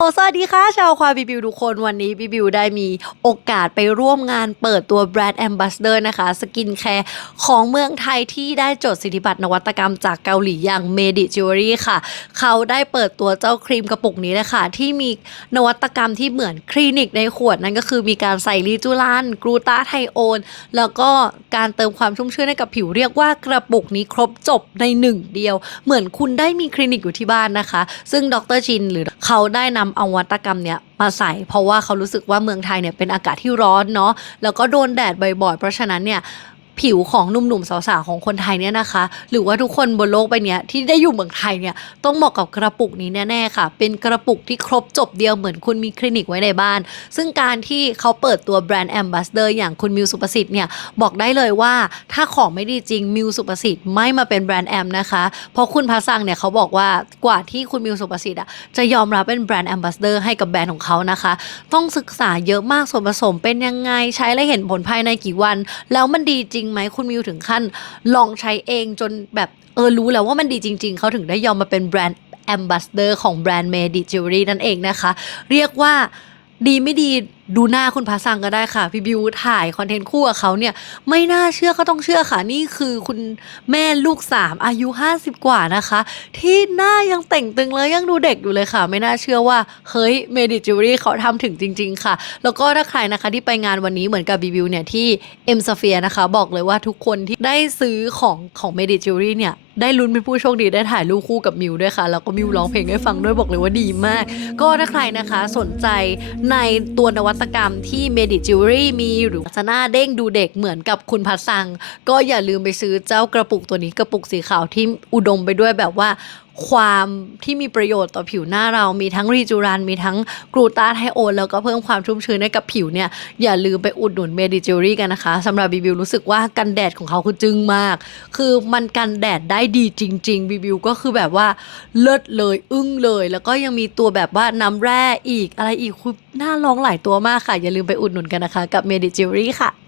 โอ้สวัสดีค่ะ ชาวควายบีบิวทุกคนวันนี้บีบิวได้มีโอกาสไปร่วมงานเปิดตัวแบรนด์แอมบ s สเดอร์นะคะ สกินแคร์ของเมืองไทยที่ได้จดสิทธิบัตรนวัตกรรมจากเกาหลีอย่างเมดิจิวเวลรี่ค่ะ เขาได้เปิดตัวเจ้าครีมกระปุกนี้เลยค่ะที่มีนวัตกรรมที่เหมือนคลินิกในขวด นั่นก็คือมีการใส่ลีจูลานกลูตาไทโอน แล้วก็การเติมความชุ่มชื้นให้กับผิวเรียกว่ากระปุกนี้ครบจบในหนึ่งเดียว เหมือนคุณได้มีคลินิกอยู่ที่บ้านนะคะ ซึ่งดรจินหรือเขาได้นำเอาวัตกรรมเนี้ยมาใส่ เพราะว่าเขารู้สึกว่าเมืองไทยเนี่ยเป็นอากาศที่ร้อนเนาะแล้วก็โดนแดดบ่อยๆ เพราะฉะนั้นเนี่ย ผิวของหนุ่มๆสาวๆของคนไทยเนี่ยนะคะ หรือว่าทุกคนบนโลกใบเนี้ยที่ได้อยู่เมืองไทยเนี่ยต้องเหมาะกับกระปุกนี้แน่ๆค่ะ เป็นกระปุกที่ครบจบเดียวเหมือนคุณมีคลินิกไว้ในบ้าน ซึ่งการที่เขาเปิดตัวแบรนด์แอมบ s สเดอร์อย่างคุณมิวสุประสิทธิ์เนี่ยบอกได้เลยว่าถ้าของไม่ดีจริงมิวสุประสิทธิ์ไม่มาเป็นแบรนด์แอมนะคะเพราะคุณพัสังเนี่ยเขาบอกว่ากว่าที่คุณมิวสุประสิทธิ์อะจะยอมรับเป็นแบรนด์แอมบ s สเดอร์ให้กับแบรนด์ของเขานะคะ ต้องศึกษาเยอะมากส่วนผสมเป็นยังไงใช้แล้วเห็นผลภายในกี่วัน แล้วมันดีจริงไหมคุณมิวถึงขั้นลองใช้เองจนแบบเออรู้แล้วว่ามันดีจริง ๆ เขาถึงได้ยอมมาเป็นแบรนด์แอมบาสเดอร์ของแบรนด์เมดิจิวเวลรี่นั่นเองนะคะ เรียกว่า ดีไม่ดีดูหน้าคุณพาสังก็ได้ค่ะ พี่บิวถ่ายคอนเทนต์คู่กับเขาเนี่ย ไม่น่าเชื่อก็ต้องเชื่อค่ะ นี่คือคุณแม่ลูกสามอายุ 50 กว่านะคะ ที่หน้ายังแต่งตึงแล้วยังดูเด็กอยู่เลยค่ะ ไม่น่าเชื่อว่า เฮ้ยเมดิจิวรี่เขาทำถึงจริง ๆ ค่ะ แล้วก็ถ้าใครนะคะที่ไปงานวันนี้เหมือนกับบีบิวเนี่ยที่เอ็มสเฟียนะคะ บอกเลยว่าทุกคนที่ได้ซื้อของของเมดิจิวรี่เนี่ย ได้ลุ้นเป็นผู้โชคดีได้ถ่ายรูปคู่กับมิวด้วยค่ะ แล้วก็มิวร้องเพลงให้ฟังด้วยบอกเลยว่าดีมาก ก็ถ้าใครนะคะสนใจในตัวนวัตกรรมที่ m e d i j e w e l r y มีหรือจะหน้าเด้งดูเด็กเหมือนกับคุณพัสัง ก็อย่าลืมไปซื้อเจ้ากระปุกตัวนี้กระปุกสีขาวที่อุดมไปด้วยแบบว่า ความที่มีประโยชน์ต่อผิวหน้าเรามีทั้งรีจูรัน มีทั้งกลูตาไทโอน แล้วก็เพิ่มความชุ่มชื้นให้กับผิวเนี่ย อย่าลืมไปอุดหนุนเมดิจิรี่กันนะคะสำหรับบีบิวรู้สึกว่ากันแดดของเขาคือจึงมาก คือมันกันแดดได้ดีจริง ๆบีบิวก็คือแบบว่าเลิศเลยอึ้งเลย แล้วก็ยังมีตัวแบบว่าน้ำแร่อีกอะไรอีกคือน่าลองหลายตัวมากค่ะ อย่าลืมไปอุดหนุนกันนะคะ กับเมดิจิรี่ค่ะ